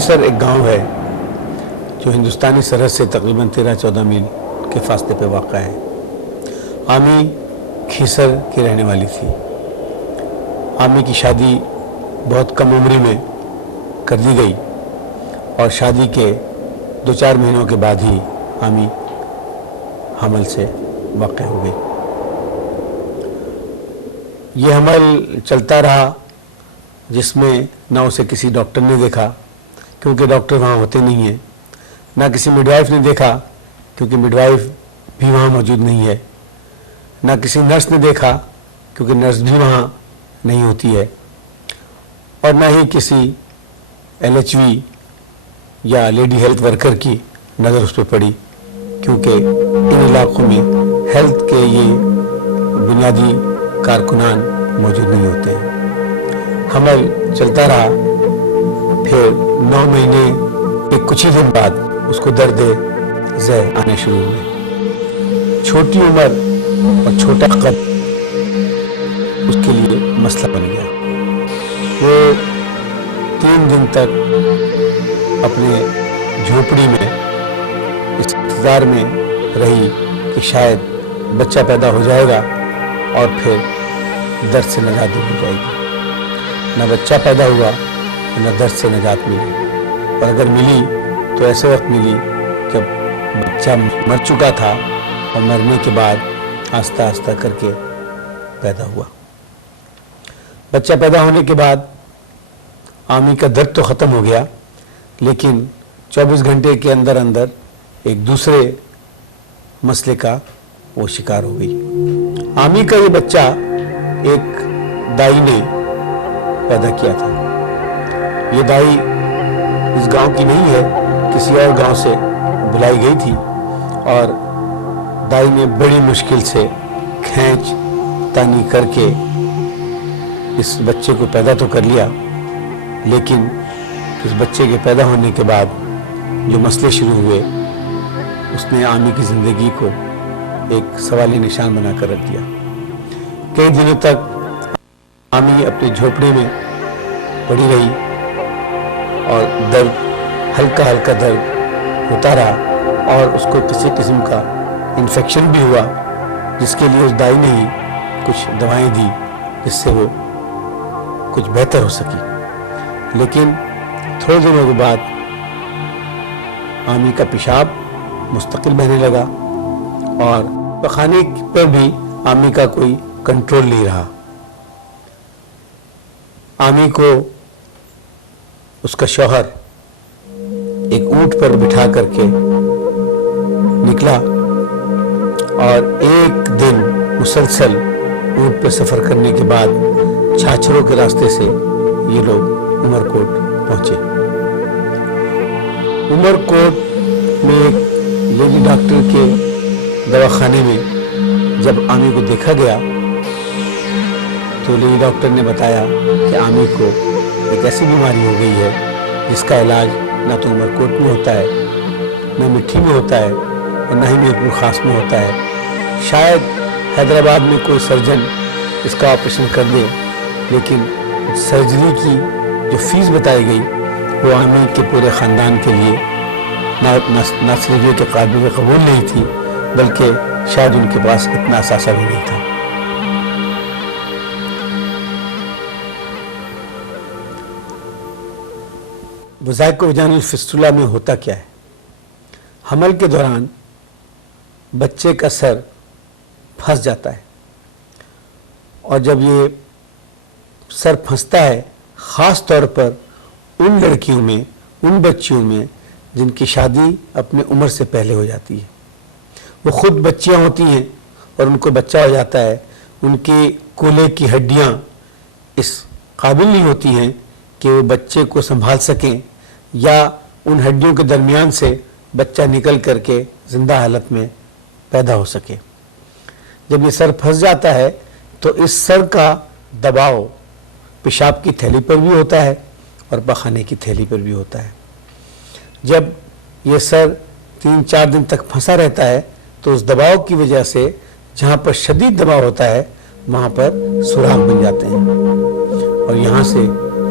खीसर एक गांव है जो हिंदुस्तानी सरहद से तकरीबन 13-14 मील के फासले पे वाक़ा है। आमी खीसर की रहने वाली थी। आमी की शादी बहुत कम उम्र में कर दी गई और शादी के 2-4 महीनों के बाद ही आमी हमल से वाक़ हो गई। ये हमल चलता रहा जिसमें ना उसे किसी डॉक्टर ने देखा क्योंकि डॉक्टर वहाँ होते नहीं हैं, ना किसी मिडवाइफ ने देखा क्योंकि मिडवाइफ भी वहाँ मौजूद नहीं है, ना किसी नर्स ने देखा क्योंकि नर्स भी वहाँ नहीं होती है, और ना ही किसी LHV या लेडी हेल्थ वर्कर की नज़र उस पर पड़ी क्योंकि इन इलाकों में हेल्थ के ये बुनियादी कारकुनान मौजूद नहीं होते हैं। हमल चलता रहा, फिर 9 महीने के कुछ ही दिन बाद उसको दर्द ज़हर आने शुरू हुए। छोटी उम्र और छोटा कद उसके लिए मसला बन गया। वो 3 दिन तक अपने झोपड़ी में इस इंतज़ार में रही कि शायद बच्चा पैदा हो जाएगा और फिर दर्द से निजात हो जाएगी। न बच्चा पैदा हुआ न दर्द से निजात मिली, और अगर मिली तो ऐसे वक्त मिली जब बच्चा मर चुका था और मरने के बाद आस्ता आस्ता करके पैदा हुआ। बच्चा पैदा होने के बाद आमी का दर्द तो ख़त्म हो गया, लेकिन 24 घंटे के अंदर अंदर एक दूसरे मसले का वो शिकार हो गई। आमी का ये बच्चा एक दाई ने पैदा किया था। ये दाई इस गांव की नहीं है, किसी और गांव से बुलाई गई थी, और दाई ने बड़ी मुश्किल से खींच तानी करके इस बच्चे को पैदा तो कर लिया, लेकिन इस बच्चे के पैदा होने के बाद जो मसले शुरू हुए उसने आमी की ज़िंदगी को एक सवाली निशान बनाकर रख दिया। कई दिनों तक आमी अपनी झोपड़ी में पड़ी रही और दर्द हल्का हल्का दर्द होता रहा, और उसको किसी किस्म का इन्फेक्शन भी हुआ जिसके लिए उस दाई ने ही कुछ दवाएं दी जिससे वो कुछ बेहतर हो सकी। लेकिन थोड़े दिनों के बाद आमी का पेशाब मुस्तकिल बहने लगा और पखाने पर भी आमी का कोई कंट्रोल नहीं रहा। आमी को उसका शौहर एक ऊंट पर बिठा करके निकला और एक दिन मुसलसल ऊंट पर सफ़र करने के बाद छाछरों के रास्ते से ये लोग उमरकोट पहुंचे। उमरकोट में एक लेडी डॉक्टर के दवाखाने में जब आमी को देखा गया तो लेडी डॉक्टर ने बताया कि आमी को एक ऐसी बीमारी हो गई है जिसका इलाज ना तो उमरकोट में होता है, ना मिट्टी में होता है, और ना ही मीरपुर खास में होता है। शायद हैदराबाद में कोई सर्जन इसका ऑपरेशन कर दे, लेकिन सर्जरी की जो फीस बताई गई वो आमी के पूरे ख़ानदान के लिए ना सिर्फ के काबिल कबूल नहीं थी, बल्कि शायद उनके पास इतना असासा भी नहीं था। वज़ाइक़ वजानुल फिस्तुला में होता क्या है? हमल के दौरान बच्चे का सर फंस जाता है, और जब ये सर फंसता है, ख़ास तौर पर उन लड़कियों में, उन बच्चियों में जिनकी शादी अपने उम्र से पहले हो जाती है। वो खुद बच्चियां होती हैं और उनको बच्चा हो जाता है, उनके कूल्हे की हड्डियां इस काबिल नहीं होती हैं कि वो बच्चे को संभाल सकें, या उन हड्डियों के दरमियान से बच्चा निकल करके ज़िंदा हालत में पैदा हो सके। जब ये सर फंस जाता है तो इस सर का दबाव पेशाब की थैली पर भी होता है और पखाने की थैली पर भी होता है। जब ये सर 3-4 दिन तक फंसा रहता है तो उस दबाव की वजह से जहाँ पर शदीद दबाव होता है वहाँ पर सुराख बन जाते हैं, और यहाँ से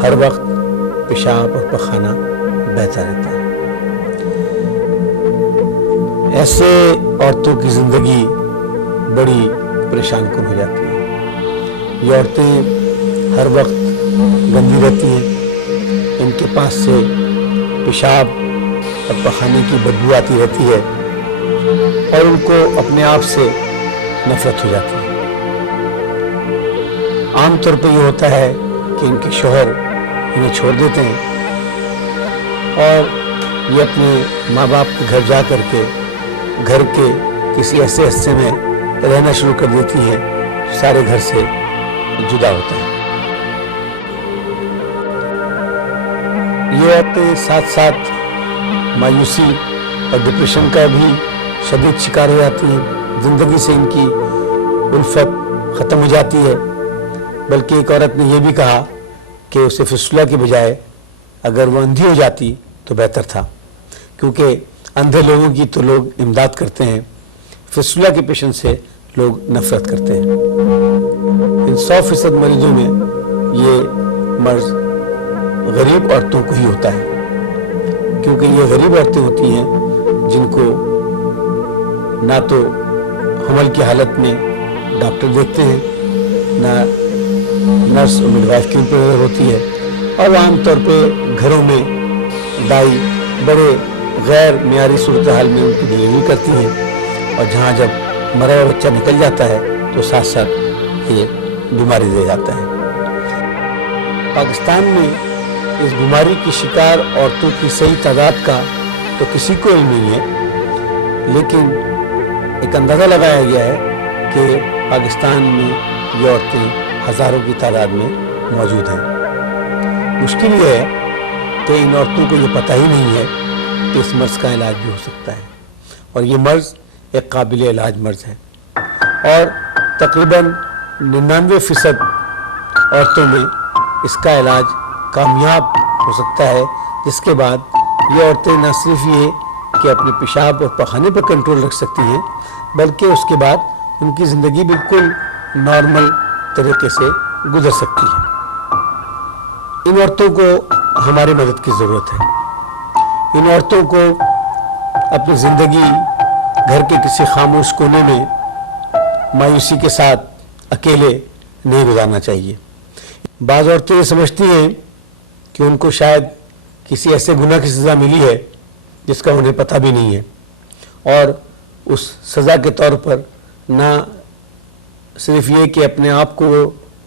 हर वक्त पेशाब और पखाना بہتا رہتا ہے۔ ایسے عورتوں کی زندگی بڑی پریشان کن ہو جاتی ہے۔ یہ عورتیں ہر وقت گندی رہتی ہیں، ان کے پاس سے پیشاب اور پخانے کی بدبو آتی رہتی ہے اور ان کو اپنے آپ سے نفرت ہو جاتی ہے۔ عام طور پہ یہ ہوتا ہے کہ ان کے شوہر انہیں چھوڑ دیتے ہیں اور یہ اپنے ماں باپ کے گھر جا کر کے گھر کے کسی ایسے حصے میں رہنا شروع کر دیتی ہیں، سارے گھر سے جدا ہوتا ہے۔ یہ عورتیں ساتھ ساتھ مایوسی اور ڈپریشن کا بھی شدید شکار ہو جاتی ہیں، زندگی سے ان کی الفت ختم ہو جاتی ہے۔ بلکہ ایک عورت نے یہ بھی کہا کہ اسے فسٹولا کی بجائے اگر وہ اندھی ہو جاتی تو بہتر تھا، کیونکہ اندھے لوگوں کی تو لوگ امداد کرتے ہیں، فسٹولا کے پیشنٹ سے لوگ نفرت کرتے ہیں۔ ان 100% مریضوں میں یہ مرض غریب عورتوں کو ہی ہوتا ہے، کیونکہ یہ غریب عورتیں ہوتی ہیں جن کو نہ تو حمل کی حالت میں ڈاکٹر دیکھتے ہیں، نہ نرس اور مڈ وائف کی ان پر نظر ہوتی ہے، اور عام طور پہ گھروں میں دائی بڑے غیر معیاری صورتحال میں ان کی ڈلیوری کرتی ہیں، اور جہاں جب مرا ہوا بچہ نکل جاتا ہے تو ساتھ ساتھ یہ بیماری دے جاتا ہے۔ پاکستان میں اس بیماری کی شکار عورتوں کی صحیح تعداد کا تو کسی کو علم نہیں ہے، لیکن ایک اندازہ لگایا گیا ہے کہ پاکستان میں یہ عورتیں ہزاروں کی تعداد میں موجود ہیں۔ مشکل یہ ہے کہ ان عورتوں کو یہ پتہ ہی نہیں ہے کہ اس مرض کا علاج بھی ہو سکتا ہے، اور یہ مرض ایک قابل علاج مرض ہے، اور تقریباً 99% عورتوں میں اس کا علاج کامیاب ہو سکتا ہے، جس کے بعد یہ عورتیں نہ صرف یہ کہ اپنے پیشاب اور پخانے پر کنٹرول رکھ سکتی ہیں، بلکہ اس کے بعد ان کی زندگی بالکل نارمل طریقے سے گزر سکتی ہے۔ ان عورتوں کو ہماری مدد کی ضرورت ہے۔ ان عورتوں کو اپنی زندگی گھر کے کسی خاموش کونے میں مایوسی کے ساتھ اکیلے نہیں گزارنا چاہیے۔ بعض عورتیں یہ سمجھتی ہیں کہ ان کو شاید کسی ایسے گناہ کی سزا ملی ہے جس کا انہیں پتہ بھی نہیں ہے، اور اس سزا کے طور پر نہ صرف یہ کہ اپنے آپ کو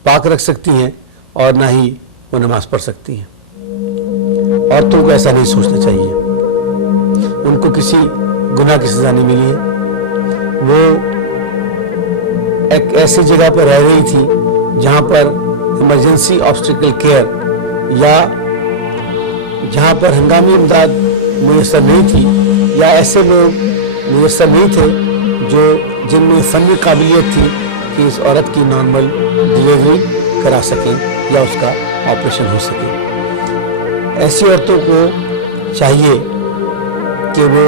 پاک رکھ سکتی ہیں اور نہ ہی وہ نماز پڑھ سکتی ہیں۔ عورتوں کو ایسا نہیں سوچنا چاہیے۔ ان کو کسی گناہ کی سزا نہیں ملی ہے، وہ ایک ایسی جگہ پر رہ رہی تھی جہاں پر ایمرجنسی آبسٹیکل کیئر یا جہاں پر ہنگامی امداد میسر نہیں تھی، یا ایسے لوگ میسر نہیں تھے جن میں فنی قابلیت تھی کہ اس عورت کی نارمل ڈلیوری کرا سکیں یا اس کا آپریشن ہو سکے۔ ایسی عورتوں کو چاہیے کہ وہ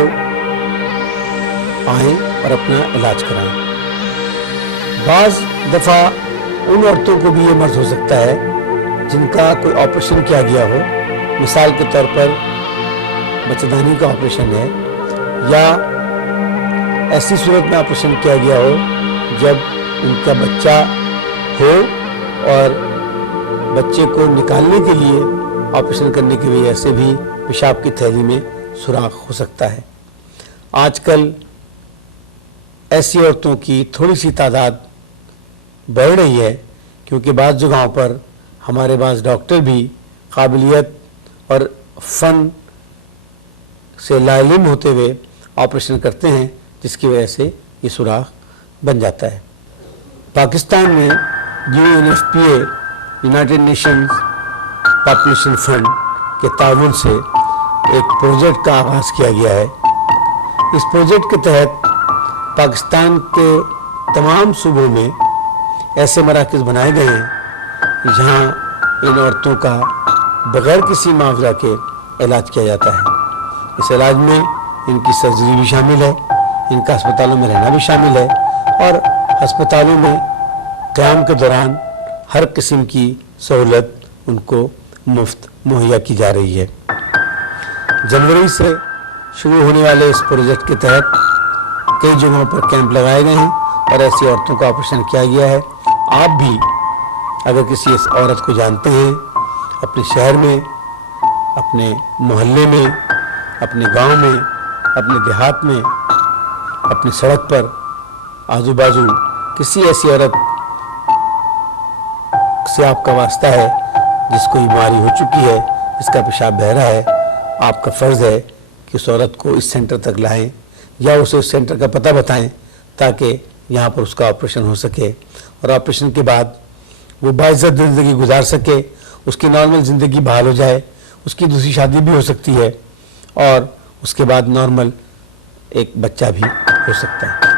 آئیں اور اپنا علاج کرائیں۔ بعض دفعہ ان عورتوں کو بھی یہ مرض ہو سکتا ہے جن کا کوئی آپریشن کیا گیا ہو، مثال کے طور پر بچہ کا آپریشن ہے، یا ایسی صورت میں آپریشن کیا گیا ہو جب ان کا بچہ ہو اور بچے کو نکالنے کے لیے آپریشن کرنے کی وجہ سے بھی پیشاب کی تھیلی میں سوراخ ہو سکتا ہے۔ آج کل ایسی عورتوں کی تھوڑی سی تعداد بڑھ رہی ہے، کیونکہ بعض جگہوں پر ہمارے بعض ڈاکٹر بھی قابلیت اور فن سے لاعلم ہوتے ہوئے آپریشن کرتے ہیں، جس کی وجہ سے یہ سوراخ بن جاتا ہے۔ پاکستان میں UNFPA United nations population fund کے تعاون سے ایک پروجیکٹ کا آغاز کیا گیا ہے۔ اس پروجیکٹ کے تحت پاکستان کے تمام صوبوں میں ایسے مراکز بنائے گئے ہیں جہاں ان عورتوں کا بغیر کسی معاوضہ کے علاج کیا جاتا ہے۔ اس علاج میں ان کی سرجری بھی شامل ہے، ان کا ہسپتالوں میں رہنا بھی شامل ہے، اور ہسپتالوں میں قیام کے دوران ہر قسم کی سہولت ان کو مفت مہیا کی جا رہی ہے۔ जनवरी से शुरू होने वाले इस प्रोजेक्ट के तहत कई जगहों पर कैंप लगाए गए हैं और ऐसी औरतों का ऑपरेशन किया गया है। आप भी अगर किसी इस औरत को जानते हैं, अपने शहर में, अपने मोहल्ले में, अपने गांव में, अपने देहात में, अपनी सड़क पर, आजू बाजू किसी ऐसी औरत से आपका वास्ता है जिसको ये बीमारी हो चुकी है, जिसका पेशाब बह रहा है, आपका फ़र्ज़ है कि उस औरत को इस सेंटर तक लाएं या उसे उस सेंटर का पता बताएं ताकि यहाँ पर उसका ऑपरेशन हो सके और ऑपरेशन के बाद वो बाइज़्ज़त ज़िंदगी गुजार सके, उसकी नॉर्मल ज़िंदगी बहाल हो जाए, उसकी दूसरी शादी भी हो सकती है और उसके बाद नॉर्मल एक बच्चा भी हो सकता है।